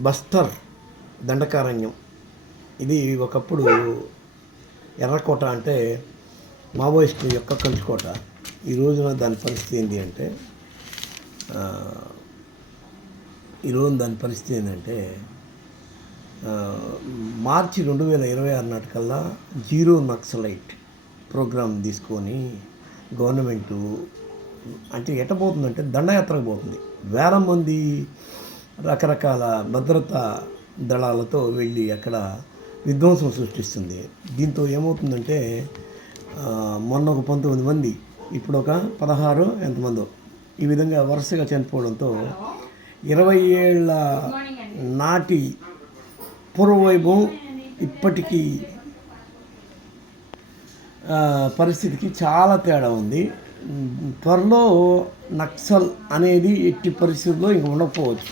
బస్తర్ దండకారణ్యం. ఇది ఒకప్పుడు ఎర్రకోట అంటే మావోయిస్టుల యొక్క కంచుకోట ఈ రోజున దాని పరిస్థితి ఏంటి అంటే ఈరోజు ఈ రోజు దాని పరిస్థితి ఏంటంటే మార్చి రెండు వేల ఇరవై ఆరు నాటికల్లా జీరో నక్సలైట్ ప్రోగ్రామ్ తీసుకొని గవర్నమెంటు అంటే ఎట్టబోతుందంటే దండయాత్రకు పోతుంది. వేల మంది రకరకాల భద్రతా దళాలతో వెళ్ళి అక్కడ విధ్వంసం సృష్టిస్తుంది. దీంతో ఏమవుతుందంటే మొన్న ఒక పంతొమ్మిది మంది ఇప్పుడు ఒక పదహారు ఎంతమందో ఈ విధంగా వరుసగా చనిపోవడంతో ఇరవై ఏళ్ళ నాటి పూర్వవైభవం ఇప్పటికీ పరిస్థితికి చాలా తేడా ఉంది. త్వరలో నక్సల్ అనేది ఎట్టి పరిస్థితుల్లో ఇంక ఉండకపోవచ్చు.